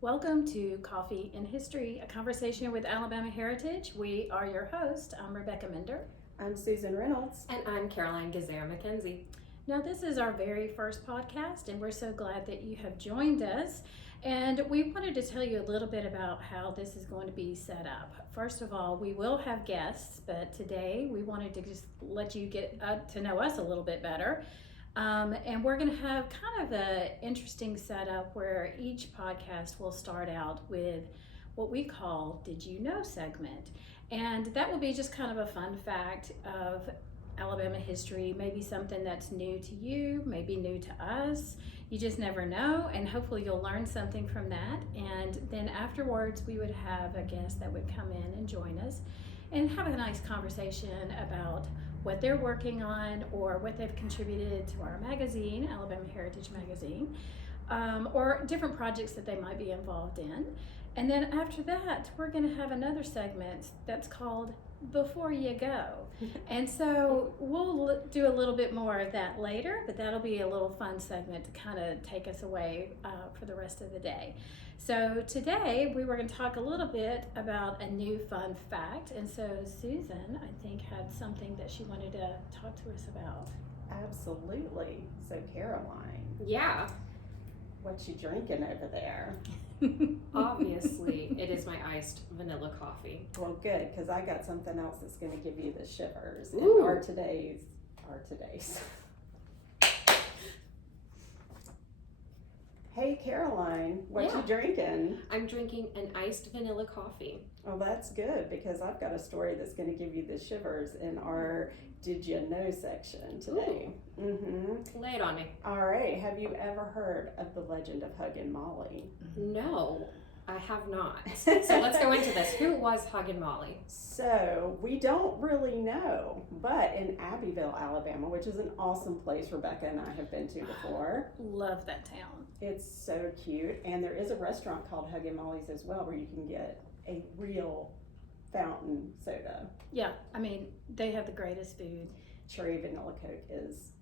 Welcome to Coffee and History, a conversation with Alabama Heritage. We are your host. I'm Rebecca Mender. I'm Susan Reynolds. And I'm Caroline Gazera McKenzie. Now, this is our very first podcast, and we're so glad that you have joined us. And we wanted to tell you a little bit about how this is going to be set up. First of all, we will have guests, but today we wanted to just let you get to know us a little bit better. And we're going to have kind of an interesting setup where each podcast will start out with what we call Did You Know segment. And that will be just kind of a fun fact of Alabama history, maybe something that's new to you, maybe new to us. You just never know, and hopefully you'll learn something from that. And then afterwards, we would have a guest that would come in and join us and have a nice conversation about what they're working on or what they've contributed to our magazine, Alabama Heritage Magazine, or different projects that they might be involved in. And then after that, we're going to have another segment that's called Before You Go. And so we'll do a little bit more of that later, but that'll be a little fun segment to kind of take us away for the rest of the day. So today we were going to talk a little bit about a new fun fact. And so Susan, I think, had something that she wanted to talk to us about. Absolutely. So, Caroline, Yeah, what you drinking over there? obviously it is my iced vanilla coffee. Well, good, because I got something else that's going to give you the shivers. Ooh. And our today's. Hey, Caroline, what Yeah. you drinking? I'm drinking an iced vanilla coffee. Well, that's good, because I've got a story that's going to give you the shivers in our Did You Know section today. Lay it on me. All right. Have you ever heard of the legend of Huggin' Molly? No, I have not. So let's go into this. Who was Hug and Molly? So we don't really know, but in Abbeville, Alabama, which is an awesome place Rebecca and I have been to before. Love that town. It's so cute, and there is a restaurant called Huggin' Molly's as well, where you can get a real fountain soda. Yeah, I mean, they have the greatest food. Cherry vanilla Coke is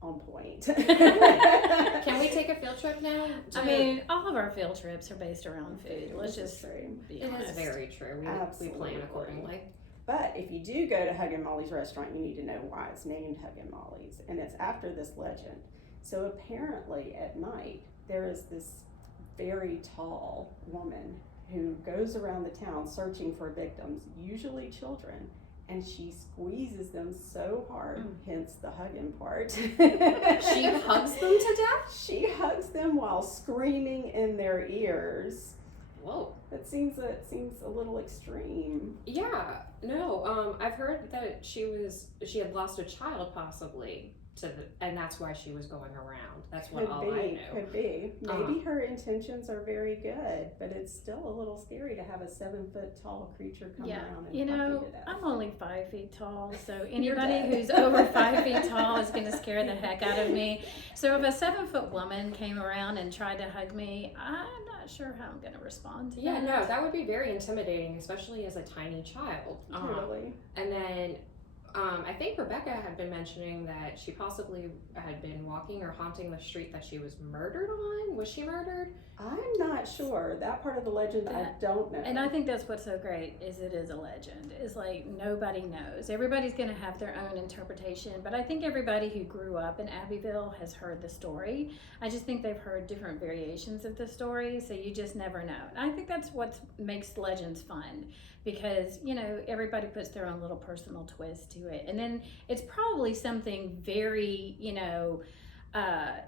on point. Can we take a field trip now? I mean, all of our field trips are based around food. Let's This is just true. be It honest. is very true. We Absolutely. plan accordingly. But if you do go to Huggin' Molly's restaurant, you need to know why it's named Huggin' Molly's, and it's after this legend. So apparently at night, there is this very tall woman who goes around the town searching for victims, usually children, and she squeezes them so hard, hence the hugging part. She hugs them to death? She hugs them while screaming in their ears. Whoa. That seems a little extreme. Yeah. No. I've heard that she had lost a child possibly and that's why she was going around. That's what all I know. Could be. Maybe her intentions are very good, but it's still a little scary to have a 7-foot tall creature come around and You hug know, you to death. I'm only 5 feet tall, so You're anybody dead. who's over 5 feet tall is going to scare the heck out of me. So if a 7-foot woman came around and tried to hug me, I'm not sure how I'm going to respond to Yeah, that. no, that would be very intimidating, especially as a tiny child. Totally. And then I think Rebecca had been mentioning that she possibly had been walking or haunting the street that she was murdered on. Was she murdered? I'm not sure. That part of the legend, I don't know. And I think that's what's so great is it is a legend. It's like nobody knows. Everybody's going to have their own interpretation, but I think everybody who grew up in Abbeville has heard the story. I just think they've heard different variations of the story, so you just never know. And I think that's what makes legends fun because, you know, everybody puts their own little personal twist to it. And then it's probably something very, you know,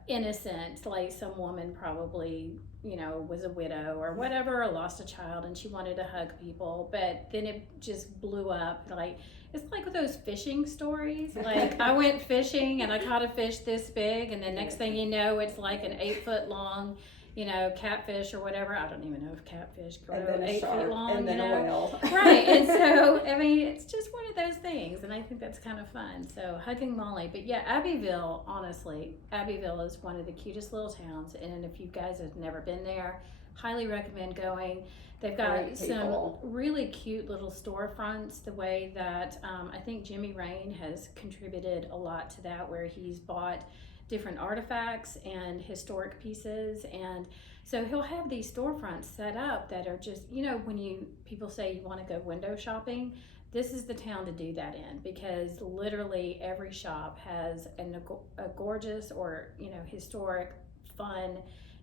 innocent, like some woman probably, you know, was a widow or whatever, or lost a child and she wanted to hug people, but then it just blew up. Like, it's like those fishing stories. Like, I went fishing and I caught a fish this big, and then next thing you know, it's like an 8-foot long, you know, catfish or whatever. I don't even know if catfish grow and then a 8 shark, feet long, and then you a know. whale. Right, and so, I mean, it's just one of those things, and I think that's kind of fun. So, hugging Molly. But yeah, Abbeville, honestly, Abbeville is one of the cutest little towns, and if you guys have never been there, highly recommend going. They've got Great some people. really cute little storefronts, the way that I think Jimmy Rain has contributed a lot to that, where he's bought different artifacts and historic pieces, and So he'll have these storefronts set up that are just, when people say you want to go window shopping, this is the town to do that in, because literally every shop has a gorgeous or, historic, fun,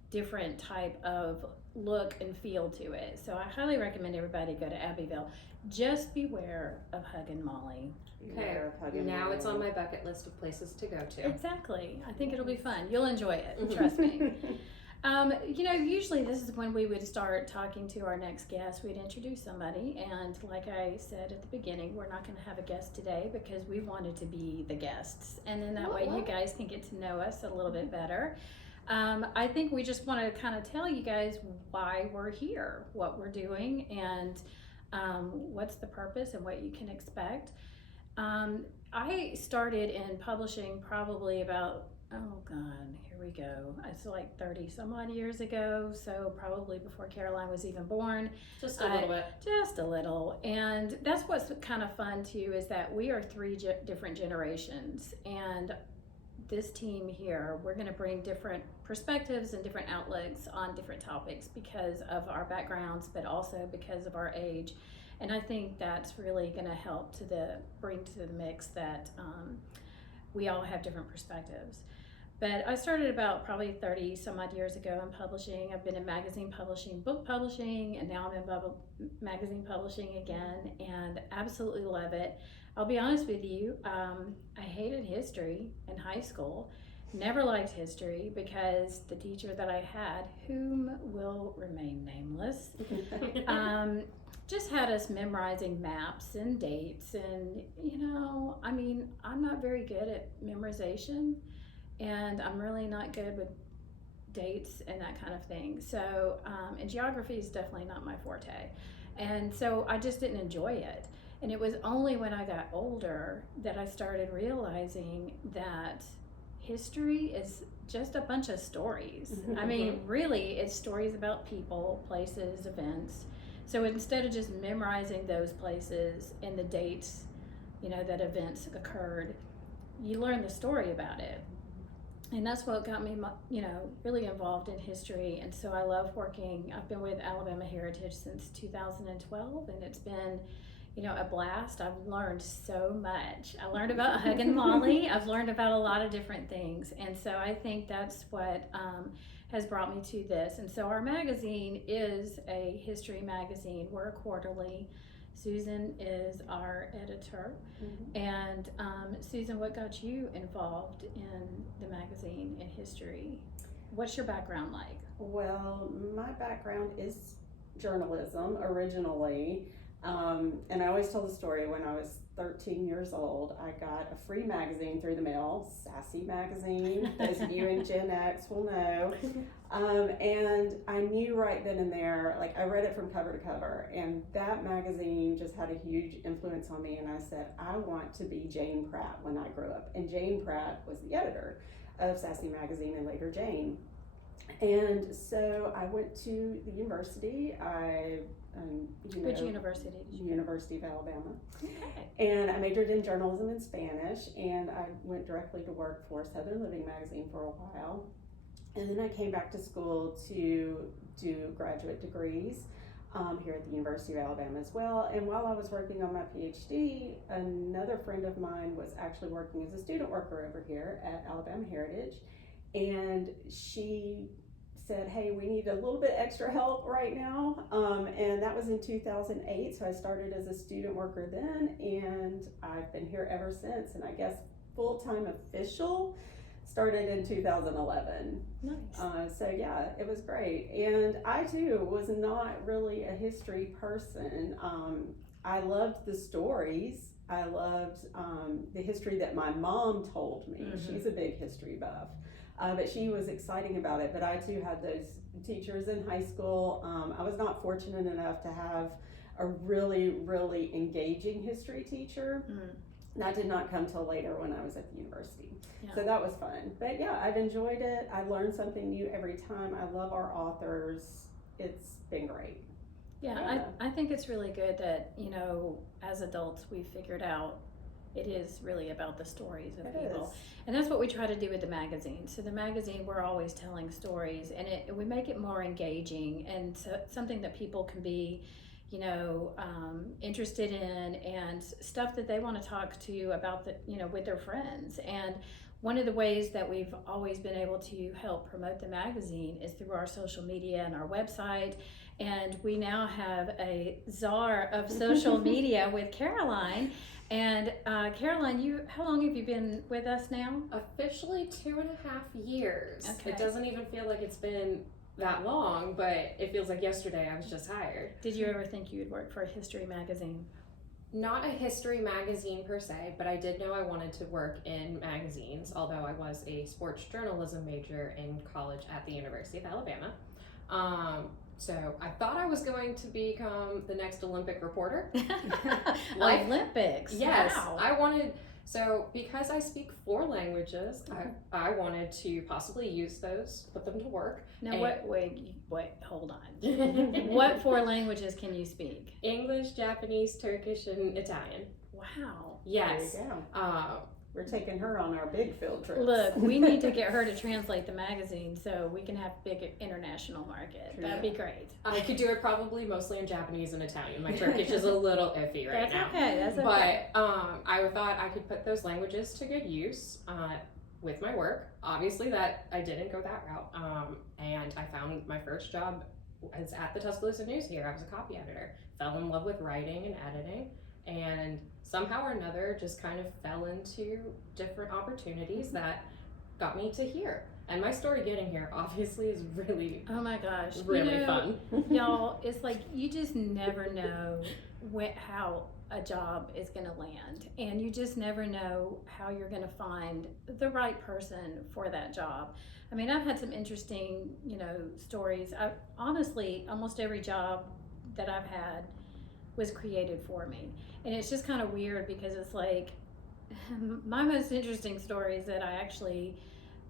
different type of look and feel to it. So I highly recommend everybody go to Abbeville. Just beware of Hug and Molly. Okay, now it's on my bucket list of places to go to. Exactly. I think it'll be fun. You'll enjoy it. Trust me. Usually this is when we would start talking to our next guest. We'd introduce somebody, and like I said at the beginning, we're not going to have a guest today because we wanted to be the guests, and then that way you guys can get to know us a little bit better. I think we just want to kind of tell you guys why we're here, what we're doing, and what's the purpose and what you can expect. I started in publishing probably about, oh God, here we go. It's like 30 some odd years ago, so probably before Caroline was even born. Just a little bit. Just a little. And that's what's kind of fun too, is that we are three different generations. And this team here, we're going to bring different perspectives and different outlooks on different topics because of our backgrounds, but also because of our age. And I think that's really going to help bring to the mix that we all have different perspectives. But I started about probably 30 some odd years ago in publishing. I've been in magazine publishing, book publishing, and now I'm in magazine publishing again, and absolutely love it. I'll be honest with you, I hated history in high school. Never liked history because the teacher that I had, whom will remain nameless, just had us memorizing maps and dates, and I'm not very good at memorization, and I'm really not good with dates and that kind of thing. So and geography is definitely not my forte, and so I just didn't enjoy it. And it was only when I got older that I started realizing that history is just a bunch of stories. I mean, really, it's stories about people, places, events. So instead of just memorizing those places and the dates, that events occurred, you learn the story about it. And that's what got me, really involved in history. And so I love working. I've been with Alabama Heritage since 2012, and it's been, a blast. I've learned so much. I learned about Hug and Molly. I've learned about a lot of different things. And so I think that's what has brought me to this. And so our magazine is a history magazine. We're a quarterly. Susan is our editor. And Susan, what got you involved in the magazine in history? What's your background like? Well, my background is journalism originally. And I always tell the story, when I was 13 years old, I got a free magazine through the mail, Sassy Magazine, those of you in Gen X will know. And I knew right then and there, like, I read it from cover to cover, and that magazine just had a huge influence on me, and I said, I want to be Jane Pratt when I grow up. And Jane Pratt was the editor of Sassy Magazine and later Jane. And so I went to the university. Which university did you University of Alabama. Okay. And I majored in journalism and Spanish, and I went directly to work for Southern Living magazine for a while. And then I came back to school to do graduate degrees here at the University of Alabama as well. And while I was working on my PhD, another friend of mine was actually working as a student worker over here at Alabama Heritage. And she said, hey, we need a little bit extra help right now. And that was in 2008. So I started as a student worker then, and I've been here ever since. And I guess full-time official started in 2011. Nice. So yeah, it was great. And I too was not really a history person. I loved the stories. I loved the history that my mom told me. She's a big history buff. But she was exciting about it. But I too had those teachers in high school. I was not fortunate enough to have a really, really engaging history teacher. That did not come till later when I was at the university. So that was fun. But yeah, I've enjoyed it. I learned something new every time. I love our authors. It's been great. Yeah. I think it's really good that, as adults, we figured out it is really about the stories of It people. is. And that's what we try to do with the magazine. So the magazine, we're always telling stories, and we make it more engaging and so, something that people can be, interested in, and stuff that they want to talk to about with their friends. And one of the ways that we've always been able to help promote the magazine is through our social media and our website. And we now have a czar of social media with Caroline. And Caroline, how long have you been with us now? Officially 2.5 years. Okay. It doesn't even feel like it's been that long, but it feels like yesterday I was just hired. Did you ever think you would work for a history magazine? Not a history magazine per se, but I did know I wanted to work in magazines, although I was a sports journalism major in college at the University of Alabama. So I thought I was going to become the next Olympic reporter. Olympics. Yes, Wow. I wanted. So because I speak 4 languages, I wanted to possibly use those, put them to work. Now, And- wait, hold on. What 4 languages can you speak? English, Japanese, Turkish, and Italian. Wow. Yes. There you go. We're taking her on our big field trips. Look, we need to get her to translate the magazine so we can have big international market. True. That'd be great. I could do it probably mostly in Japanese and Italian. My Turkish is a little iffy right That's now. okay. That's okay. But I thought I could put those languages to good use with my work. Obviously, that I didn't go that route. And I found my first job was at the Tuscaloosa News here. I was a copy editor. Fell in love with writing and editing, and somehow or another just kind of fell into different opportunities that got me to here. And my story getting here obviously is really, Oh my gosh. really fun. Y'all, it's like you just never know how a job is going to land, and you just never know how you're going to find the right person for that job. I mean, I've had some interesting, stories. Honestly, almost every job that I've had was created for me, and it's just kind of weird because it's like my most interesting story is that I actually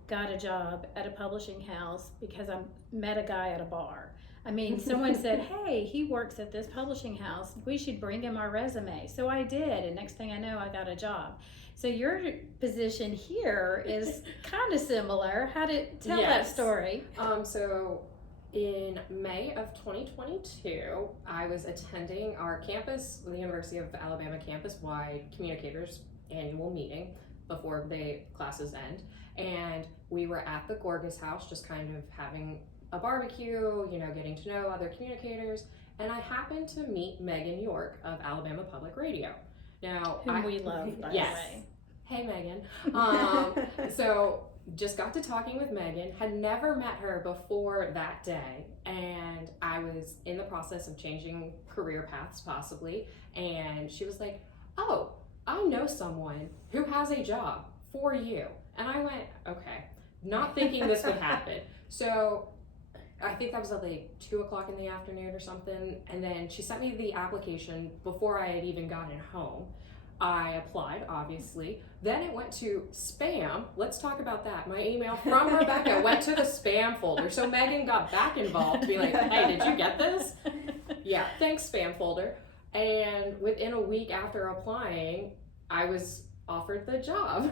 got a job at a publishing house because I met a guy at a bar. I mean, someone said, hey, he works at this publishing house. We should bring him our resume. So I did, and next thing I know, I got a job. So your position here is kind of similar. Tell that Yes. story. So in May of 2022, I was attending our campus, the University of Alabama campus-wide communicators annual meeting before the classes end. And we were at the Gorgas house just kind of having a barbecue, getting to know other communicators. And I happened to meet Megan York of Alabama Public Radio. Now, Whom we love, by yes. the way. Hey, Megan. So just got to talking with Megan, had never met her before that day, and I was in the process of changing career paths possibly, and she was like, oh, I know someone who has a job for you. And I went, okay, not thinking this would happen. So I think that was at like 2:00 in the afternoon or something, and then she sent me the application before I had even gotten home. I applied, obviously. Then it went to spam. Let's talk about that. My email from Rebecca went to the spam folder. So Megan got back involved to be like, hey, did you get this? Yeah, thanks, spam folder. And within a week after applying, I was offered the job.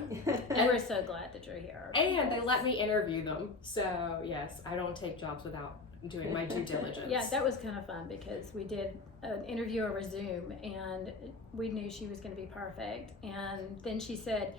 And we're so glad that you're here. And they let me interview them. So, yes, I don't take jobs without doing my due diligence. Yeah, that was kind of fun because we did an interview over Zoom, and we knew she was going to be perfect. And then she said,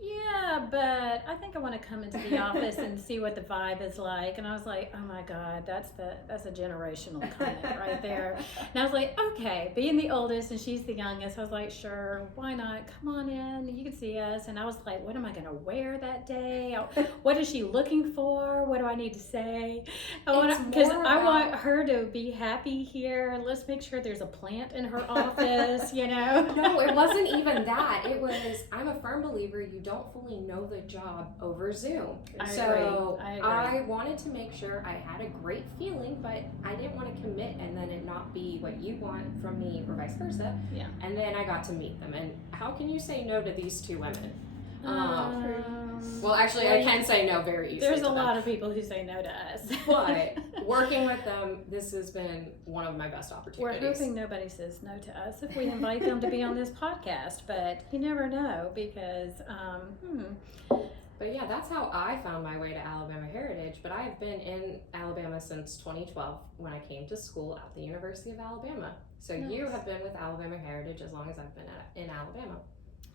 yeah, but I think I want to come into the office and see what the vibe is like. And I was like, oh my God, that's a generational comment right there. And I was like, okay, being the oldest and she's the youngest, I was like, sure, why not? Come on in, you can see us. And I was like, what am I going to wear that day? What is she looking for? What do I need to say? Because I want her to be happy here. Let's make sure there's a plant in her office, No, it wasn't even that. It was, I'm a firm believer you don't fully know the job over Zoom. I agree. agree. I wanted to make sure I had a great feeling, but I didn't want to commit and then it not be what you want from me or vice versa. Yeah. And then I got to meet them. And how can you say no to these 2 women? Well, actually, I can say no very easily. There's to a them. lot of people who say no to us. But working with them, this has been one of my best opportunities. We're hoping nobody says no to us if we invite them to be on this podcast, but you never know because, But yeah, that's how I found my way to Alabama Heritage. But I've been in Alabama since 2012 when I came to school at the University of Alabama. So you Nice. have been with Alabama Heritage as long as I've been in Alabama.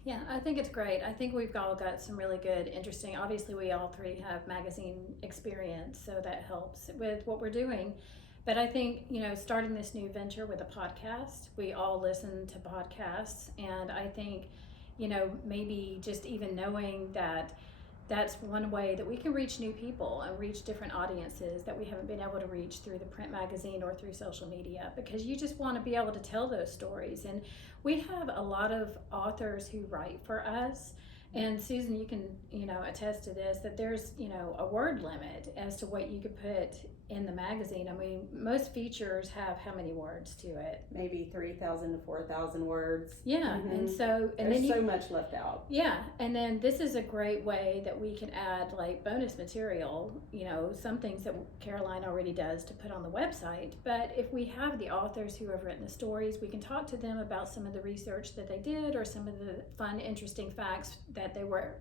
Yeah, I think it's great. I think we've all got some really good, interesting, obviously we all three have magazine experience, so that helps with what we're doing. But I think, starting this new venture with a podcast, we all listen to podcasts, and I think, maybe just even knowing that that's one way that we can reach new people and reach different audiences that we haven't been able to reach through the print magazine or through social media, because you just want to be able to tell those stories. And we have a lot of authors who write for us, and Susan, you can attest to this, that there's a word limit as to what you could put in the magazine. I mean, most features have how many words to it? Maybe 3,000 to 4,000 words. Yeah, and so there's so much left out. Yeah, and then this is a great way that we can add like bonus material, some things that Caroline already does to put on the website. But if we have the authors who have written the stories, we can talk to them about some of the research that they did or some of the fun, interesting facts that they were,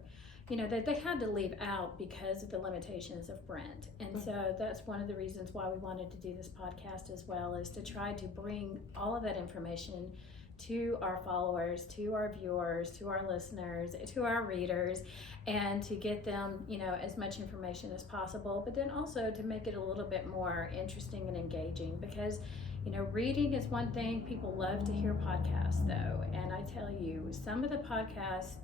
that they had to leave out because of the limitations of print. And so that's one of the reasons why we wanted to do this podcast as well, is to try to bring all of that information to our followers, to our viewers, to our listeners, to our readers, and to get them, as much information as possible, but then also to make it a little bit more interesting and engaging, because reading is one thing. People love to hear podcasts though, and I tell you, some of the podcasts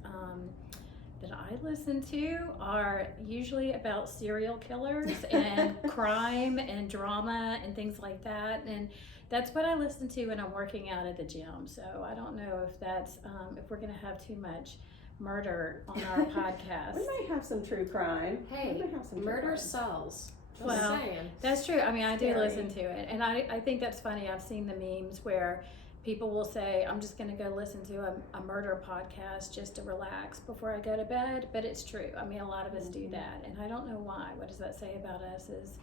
that I listen to are usually about serial killers and crime and drama and things like that, and that's what I listen to when I'm working out at the gym. So I don't know if that's if we're going to have too much murder on our podcast. We might have some true crime. Hey, murder sells. Just saying. That's true. I mean, I do Scary. listen to it, and I think that's funny. I've seen the memes where people will say, I'm just going to go listen to a murder podcast just to relax before I go to bed, but it's true. I mean, a lot of us do that, and I don't know why. What does that say about us as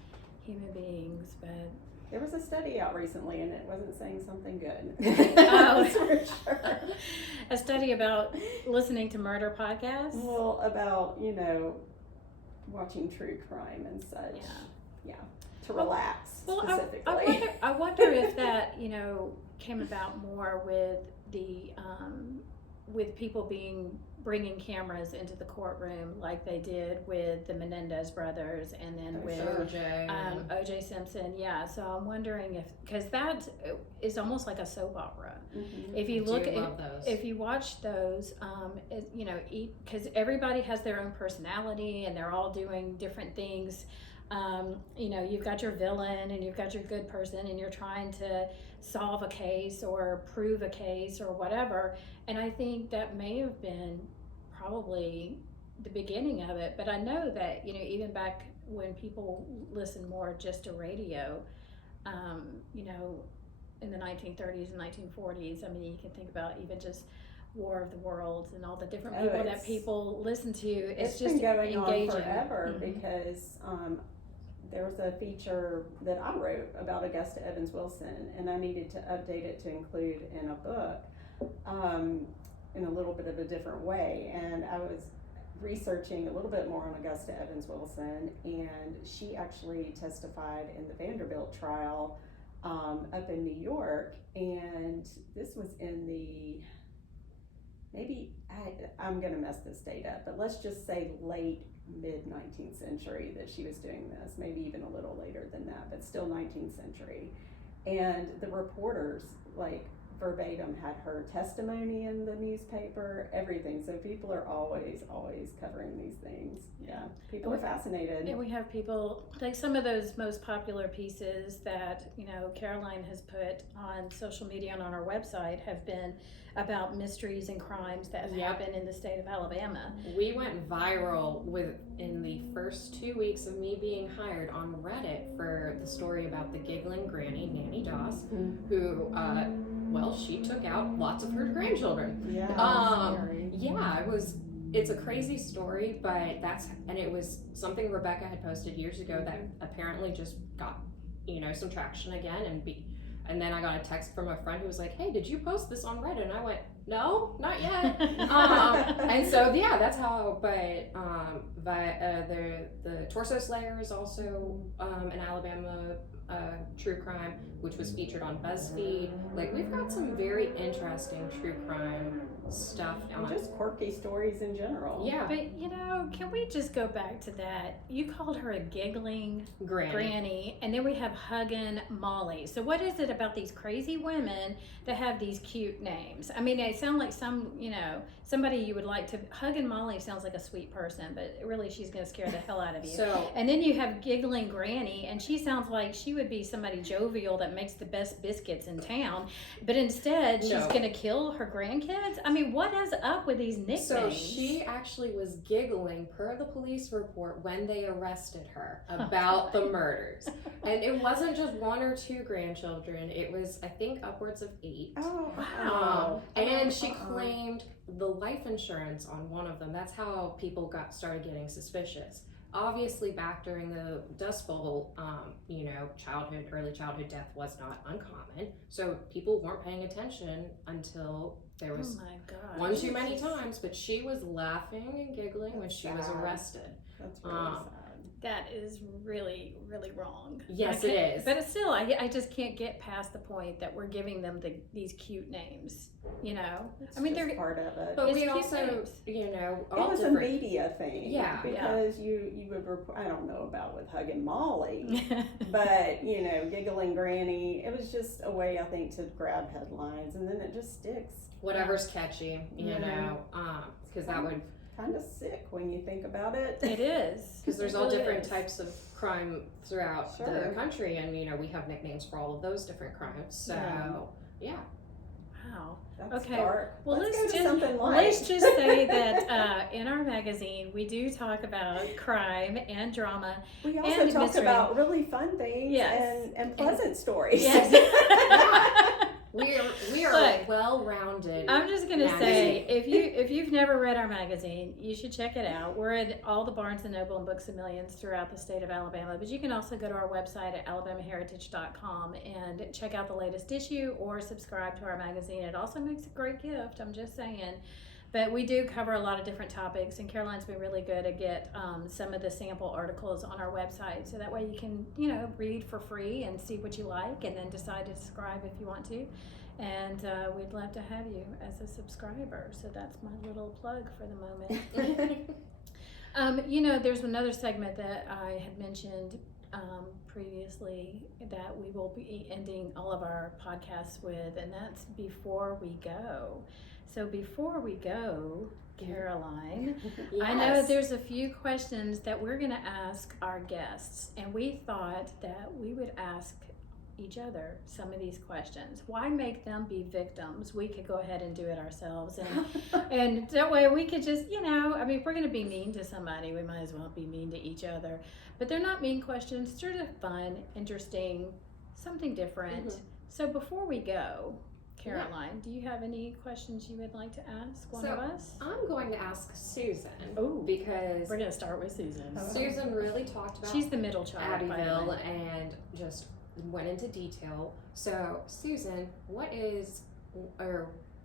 human beings? But there was a study out recently, and it wasn't saying something good. That's for sure. A study about listening to murder podcasts? Well, about, watching true crime and such. Yeah. To relax, specifically. I wonder if that, came about more with the with people bringing cameras into the courtroom like they did with the Menendez brothers, and then with O.J. Simpson. Yeah, so I'm wondering because that is almost like a soap opera. Mm-hmm. If you watch those, because everybody has their own personality and they're all doing different things. You've got your villain and you've got your good person, and you're trying to solve a case or prove a case or whatever. And I think that may have been probably the beginning of it. But I know that, even back when people listened more just to radio, in the 1930s and 1940s, I mean, you can think about even just War of the Worlds and all the different people that people listen to. It's just been going engaging. on forever because there was a feature that I wrote about Augusta Evans Wilson, and I needed to update it to include in a book in a little bit of a different way. And I was researching a little bit more on Augusta Evans Wilson, and she actually testified in the Vanderbilt trial up in New York, and this was in the I'm going to mess this date up, but let's just say late mid-19th century that she was doing this, maybe even a little later than that, but still 19th century. And the reporters, verbatim, had her testimony in the newspaper, everything. So people are always covering these things. Yeah, people are fascinated. And we have people, like some of those most popular pieces that, Caroline has put on social media and on our website have been about mysteries and crimes that have happened in the state of Alabama. We went viral in the first 2 weeks of me being hired on Reddit for the story about the giggling granny, Nanny Doss, who, she took out lots of her grandchildren. Yeah. It's a crazy story, but it was something Rebecca had posted years ago that apparently just got some traction again, and then I got a text from a friend who was like, "Hey, did you post this on Reddit?" And I went, "No, not yet." And so yeah, that's how. But the Torso Slayer is also an Alabama true crime, which was featured on BuzzFeed. Like, we've got some very interesting true crime stuff And on. just quirky stories in general. Yeah, But can we just go back to that? You called her a giggling granny, and then we have Huggin' Molly. So what is it about these crazy women that have these cute names? I mean, they sound like somebody you would like to. Huggin' Molly sounds like a sweet person, but really she's going to scare the hell out of you. So And then you have giggling granny, and she sounds like she would be somebody jovial that makes the best biscuits in town, but instead she's No. going to kill her grandkids. I mean, what is up with these nicknames? So she actually was giggling per the police report when they arrested her about the murders. And it wasn't just one or two grandchildren, it was, I think, upwards of 8. Oh, Wow. And she claimed the life insurance on one of them. That's how people started getting suspicious. Obviously, back during the Dust Bowl, early childhood death was not uncommon. So people weren't paying attention until there was Oh my God. one too many times. But she was laughing and giggling when That's she was sad. Arrested. That's really sad. That is really, really wrong. Yes, I it can't- is. But still, I just can't get past the point that we're giving them these cute names. It's I mean, just they're part of it. But It's we cute also, names. all It was different. a media thing. Yeah. Because you would report, I don't know about with Huggin' Molly, but giggling granny, it was just a way, I think, to grab headlines, and then it just sticks. Whatever's catchy, Yeah. because that would. Kind of sick when you think about it. It is. Because there's It all really different is. types of crime throughout the Sure. country, and we have nicknames for all of those different crimes. So yeah. Wow. That's Okay. dark. Well, let's go let's to just something light. let's just say that in our magazine we do talk about crime and drama. we also and talk mystery. about really fun things Yes. and pleasant stories. Yes. We are Look, well-rounded. I'm just gonna magazine. say, if you've never read our magazine, you should check it out. We're at all the Barnes and Noble and Books a Millions throughout the state of Alabama, but you can also go to our website at alabamaheritage.com and check out the latest issue or subscribe to our magazine. It also makes a great gift. I'm just saying. But we do cover a lot of different topics, and Caroline's been really good to get some of the sample articles on our website, so that way you can, read for free and see what you like, and then decide to subscribe if you want to. And we'd love to have you as a subscriber. So that's my little plug for the moment. There's another segment that I had mentioned previously that we will be ending all of our podcasts with, and that's Before We Go. So before we go, Caroline, I know Yes. there's a few questions that we're going to ask our guests, and we thought that we would ask each other some of these questions. Why make them be victims? We could go ahead and do it ourselves, and that way we could just, if we're going to be mean to somebody, we might as well be mean to each other. But they're not mean questions. They're just fun, interesting, something different. Mhm. So before we go, Caroline, do you have any questions you would like to ask one of us? I'm going to ask Susan. Ooh. Because We're going to start with Susan. Susan really talked about She's the middle child, by the Abbeville way. and just went into detail. So Susan, what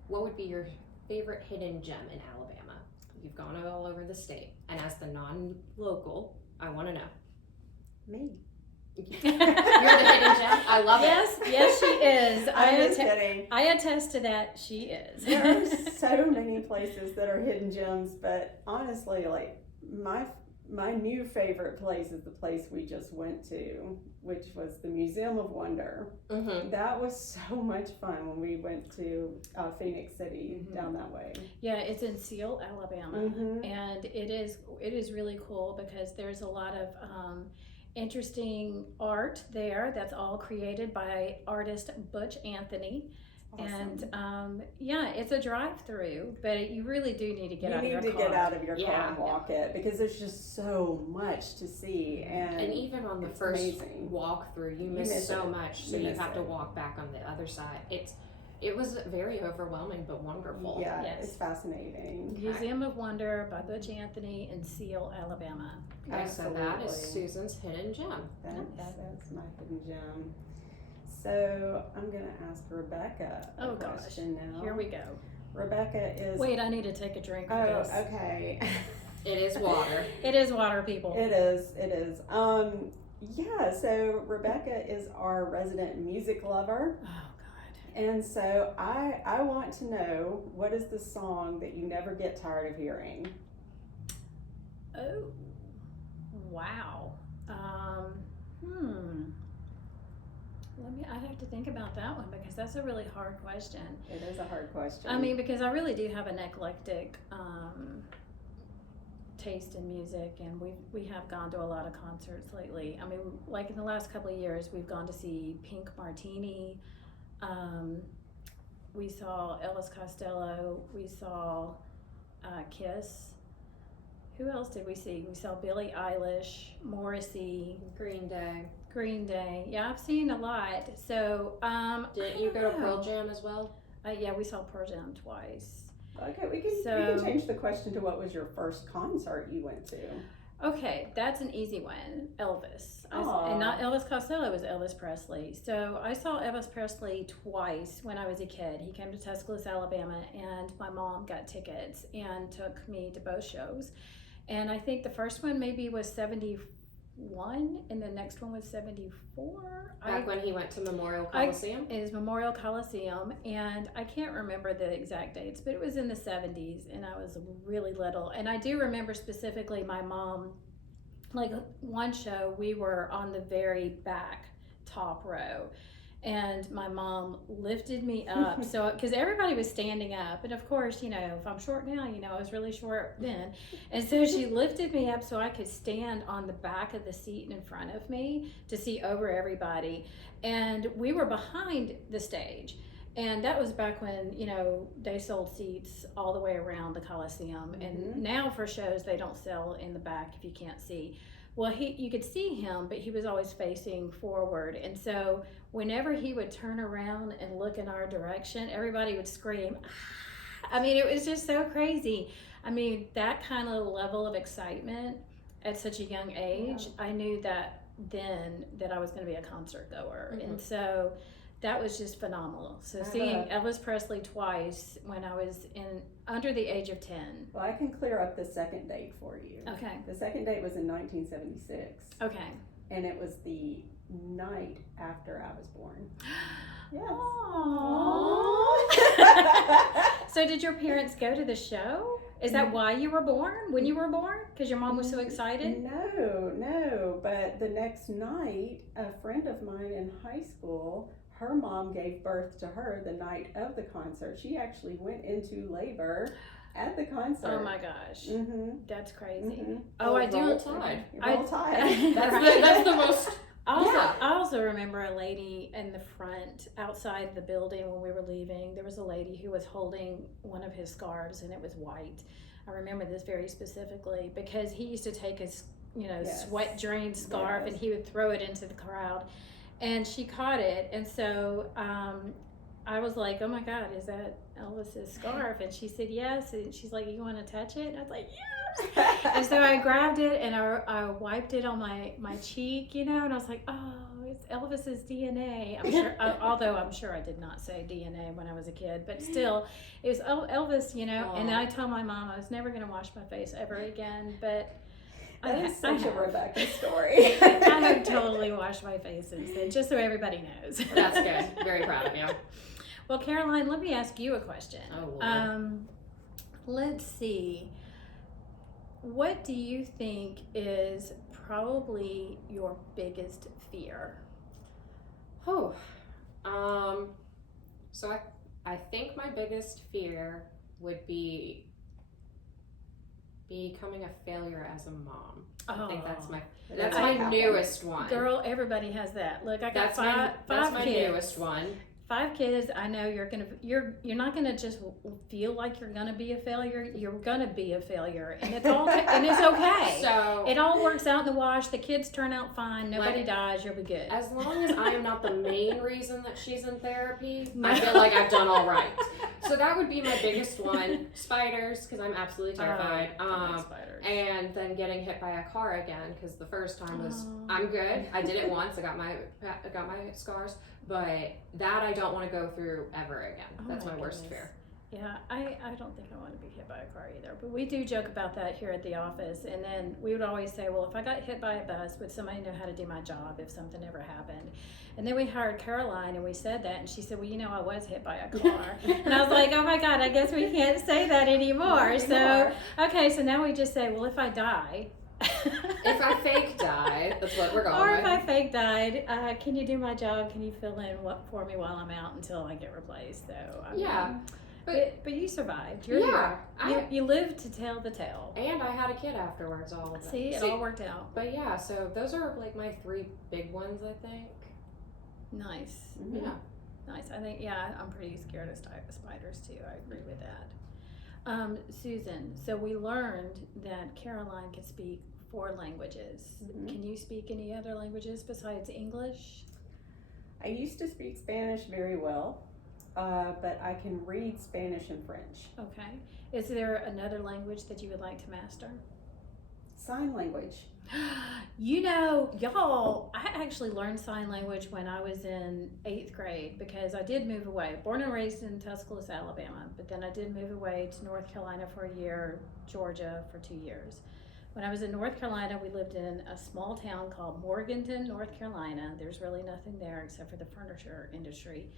would be your favorite hidden gem in Alabama? You've gone all over the state, and as the non-local, I want to know. Me. You're the hidden gem. I love Yes, she is. I'm just kidding. I attest to that. She is. There are so many places that are hidden gems, but honestly, like my new favorite place is the place we just went to, which was the Museum of Wonder. Mm-hmm. That was so much fun when we went to Phoenix City down that way. Yeah, it's in Seal, Alabama, and it is really cool because there's a lot of interesting art there that's all created by artist Butch Anthony. Awesome. And it's a drive-through, but you really do need to get out of your car. You need to get out of your car Yeah. and walk it because there's just so much to see, And even on the it's first amazing. walk through, you miss miss so it. much, so You you miss have to it. walk back on the other side. it was very overwhelming but wonderful. Yeah, Yes. it's fascinating. Museum of Wonder by Butch Anthony in Seal, Alabama. Okay, so that is Absolutely. Susan's hidden gem. That's my hidden gem. So I'm gonna ask Rebecca a Oh gosh, question now. here we go. Rebecca is. Wait, I need to take a drink for Oh, this. okay. It is water. It is water, people. It is. It is. Yeah. So Rebecca is our resident music lover, Oh God. and so I want to know, what is the song that you never get tired of hearing? Oh, wow. I'd have to think about that one because that's a really hard question. It is a hard question. I mean, because I really do have an eclectic taste in music, and we have gone to a lot of concerts lately. I mean, like in the last couple of years, we've gone to see Pink Martini. We saw Elvis Costello. We saw Kiss. Who else did we see? We saw Billie Eilish, Morrissey, Green Day. Green Day. Yeah, I've seen a lot. So, Didn't you go to Pearl Jam as well? Yeah, we saw Pearl Jam twice. Okay, we can change the question to, what was your first concert you went to? Okay, that's an easy one. Elvis. Aw. And not Elvis Costello, it was Elvis Presley. So I saw Elvis Presley twice when I was a kid. He came to Tuscaloosa, Alabama, and my mom got tickets and took me to both shows. And I think the first one maybe was 71, and the next one was 74. Back when he went to Memorial Coliseum? It is Memorial Coliseum, and I can't remember the exact dates, but it was in the 70s, and I was really little. And I do remember specifically my mom, like one show, we were on the very back top row, and my mom lifted me up. So, because everybody was standing up, and of course, if I'm short now, I was really short then. And so she lifted me up so I could stand on the back of the seat in front of me to see over everybody. And we were behind the stage. And that was back when, they sold seats all the way around the Coliseum. Mm-hmm. And now for shows, they don't sell in the back if you can't see. Well, you could see him, but he was always facing forward. And so whenever he would turn around and look in our direction, everybody would scream. Ah! I mean, it was just so crazy. I mean, that kind of level of excitement at such a young age, yeah. I knew that then that I was going to be a concert goer. Mm-hmm. And so that was just phenomenal. So seeing Elvis Presley twice when I was under the age of 10. Well, I can clear up the second date for you. Okay. The second date was in 1976. Okay. And it was the night after I was born. Yes. Aww. So did your parents go to the show? Is that why you were born? When you were born? Because your mom was so excited? No. But the next night, a friend of mine in high school, her mom gave birth to her the night of the concert. She actually went into labor at the concert. Oh my gosh. Mm-hmm. That's crazy. Mm-hmm. Oh, I do. Roll Tide. Roll Tide. That's the most. I also remember a lady in the front outside the building when we were leaving. There was a lady who was holding one of his scarves, and it was white. I remember this very specifically because he used to take his sweat drained scarf and he would throw it into the crowd. And she caught it, and so I was like, oh my God, is that Elvis's scarf? And she said, yes. And she's like, you want to touch it? And I was like, yes. And so I grabbed it, and I wiped it on my cheek, and I was like, oh, it's Elvis's DNA. I'm sure, although I'm sure I did not say DNA when I was a kid, but still, it was Elvis, Aww. And I told my mom I was never going to wash my face ever again, but that is such a Rebecca story. I have totally washed my face since then, just so everybody knows. That's good. Very proud of you. Well, Caroline, let me ask you a question. Oh, Lord. Let's see. What do you think is probably your biggest fear? So I think my biggest fear would be becoming a failure as a mom. I think that's my newest one. Girl, everybody has that. Look, I got that's my five kids. newest one. 5 kids. I know you're not gonna just feel like you're gonna be a failure. You're gonna be a failure, and it's all and it's okay. So It all works out in the wash. The kids turn out fine. Nobody Like, dies. You'll be good. as long as I am not the main reason that she's in therapy, I feel like I've done all right. So that would be my biggest one. Spiders, because I'm absolutely terrified. Spiders. And then getting hit by a car again, because the first time was Oh. I'm good. I did it once. I got my scars, but that I don't want to go through ever again. Oh That's my worst goodness. fear. Yeah, I don't think I want to be hit by a car either. But we do joke about that here at the office. And then we would always say, well, if I got hit by a bus, would somebody know how to do my job if something ever happened? And then we hired Caroline and we said that. And she said, well, you know, I was hit by a car. And I was like, oh my God, I guess we can't say that anymore. So, okay, so now we just say, well, if I die. If I fake die, that's what we're going Or with. if I fake died, can you do my job? Can you fill in what for me while I'm out until I get replaced? So I Yeah, mean, but- but you survived. You're Yeah, here. You lived to tell the tale. And I had a kid afterwards. All of it. See, it all worked out. But yeah, so those are like my 3 big ones, I think. Nice, Mhm. Yeah. nice. I think I'm pretty scared of spiders too. I agree with that. Susan, so we learned that Caroline can speak 4 languages. Mhm. Can you speak any other languages besides English? I used to speak Spanish very well, but I can read Spanish and French. Okay. Is there another language that you would like to master? Sign language. You know, y'all, I actually learned sign language when I was in 8th grade because I did move away. Born and raised in Tuscaloosa, Alabama, but then I did move away to North Carolina for a year, Georgia for 2 years. When I was in North Carolina, we lived in a small town called Morganton, North Carolina. There's really nothing there except for the furniture industry.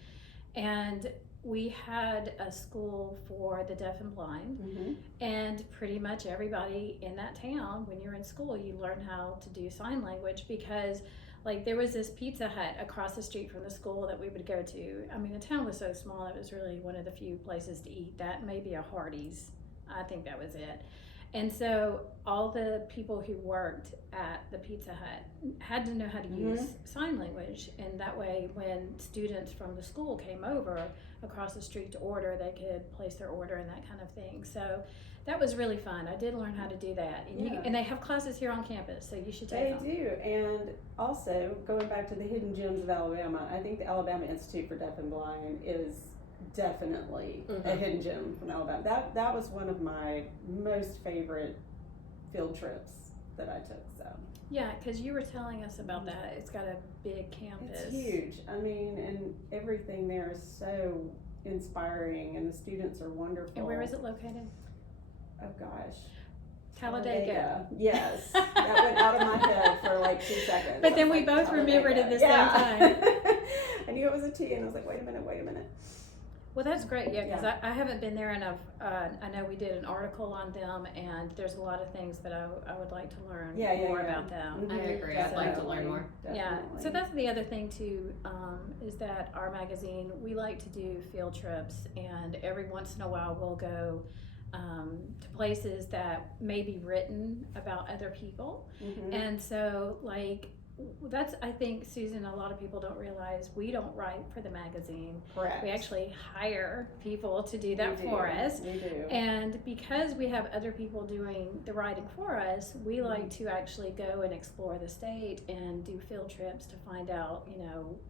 And we had a school for the deaf and blind. Mm-hmm. And pretty much everybody in that town, when you're in school, you learn how to do sign language because, like, there was this Pizza Hut across the street from the school that we would go to. I mean, the town was so small, it was really one of the few places to eat. That maybe a Hardee's. I think that was it. And so all the people who worked at the Pizza Hut had to know how to use sign language. And that way, when students from the school came over across the street to order, they could place their order and that kind of thing. So that was really fun. I did learn how to do that. And, and they have classes here on campus, so you should take them. They do. And also, going back to the hidden gems of Alabama, I think the Alabama Institute for Deaf and Blind is definitely a hidden gem from Alabama. That was one of my most favorite field trips that I took. So Yeah, because you were telling us about that. It's got a big campus. it's huge. I mean, and everything there is so inspiring, and the students are wonderful. And where is it located? Oh gosh, Talladega. Yes, that went out of my head for like 2 seconds. But then I was we like, both remembered at the Talladega. same Yeah. I knew it was a T, and I was like, wait a minute. Well, that's great, yeah, because Yeah. I haven't been there, and I know we did an article on them, and there's a lot of things that I would like to learn more about them. I agree. I'd like to learn more. Yeah, Definitely. so that's the other thing too, is that our magazine, we like to do field trips, and every once in a while we'll go to places that may be written about other people. Mhm. And so, like, that's, I think, Susan, a lot of people don't realize we don't write for the magazine. Correct. We actually hire people to do that We for do. us. We do. And because we have other people doing the writing for us, we like to actually go and explore the state and do field trips to find out,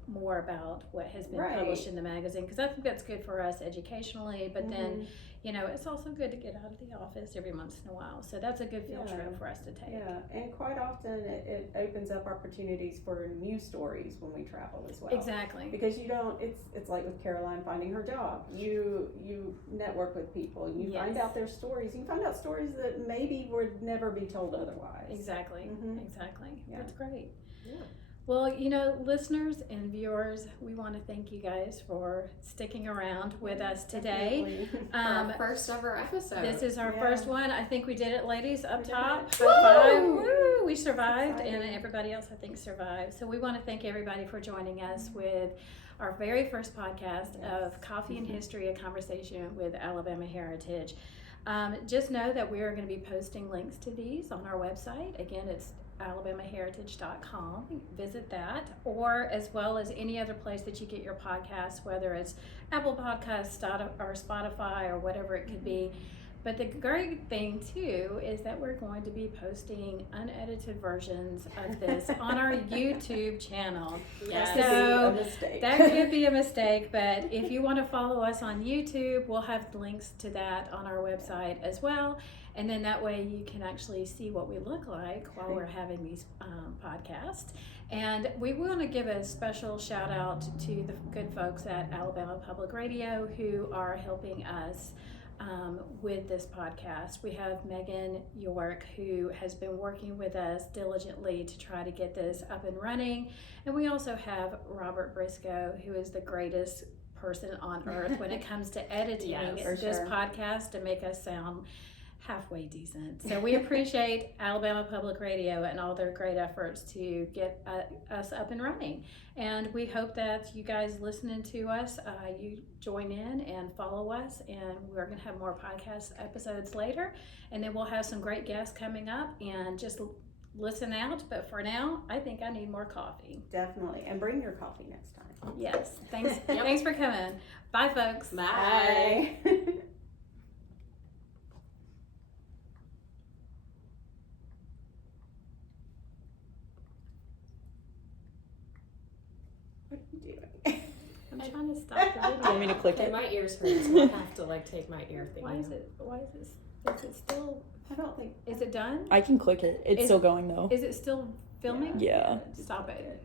more about what has been Right. published in the magazine. Because I think that's good for us educationally, but then, it's also good to get out of the office every once in a while. So that's a good field Yeah. trip for us to take. Yeah, and quite often it opens up opportunities for new stories when we travel as well. Exactly. Because you don't, it's like with Caroline finding her job. You network with people, you find Yes. out their stories. You find out stories that maybe would never be told otherwise. Exactly. Mhm. Exactly. Yeah. That's great. Yeah. Well, listeners and viewers, we want to thank you guys for sticking around with us today. Definitely. For our first ever episode. This is our Yeah. first one. I think we did it, ladies, up We did top. it. High five. Woo! Woo! We survived, Exciting. and everybody else, I think, survived. So we want to thank everybody for joining us with our very first podcast of Coffee and History, a conversation with Alabama Heritage. Just know that we are going to be posting links to these on our website. Again, it's alabamaheritage.com. Visit that, or as well as any other place that you get your podcasts, whether it's Apple Podcasts or Spotify or whatever it could be. But the great thing too is that we're going to be posting unedited versions of this on our YouTube channel. Yes. So Could be a mistake. that could be a mistake, but if you want to follow us on YouTube, we'll have links to that on our website as well. And then that way you can actually see what we look like while we're having these podcasts. And we want to give a special shout out to the good folks at Alabama Public Radio who are helping us with this podcast. We have Megan York, who has been working with us diligently to try to get this up and running. And we also have Robert Briscoe, who is the greatest person on earth when it comes to editing Yes, this sure. podcast to make us sound halfway decent. So we appreciate Alabama Public Radio and all their great efforts to get us up and running. And we hope that you guys listening to us, you join in and follow us. And we're going to have more podcast episodes later. And then we'll have some great guests coming up, and just listen out. But for now, I think I need more coffee. Definitely. And bring your coffee next time. Yes. Thanks. Yep. Thanks for coming. Bye, folks. Bye. Bye. What are you doing? I'm trying to stop the video. Do you want me to click Okay, it? my ears hurt, so I have to like take my ear thing. Why is it still, I don't think. is it done? I can click it. It's Is- still going though. Is it still filming? Yeah. Stop it.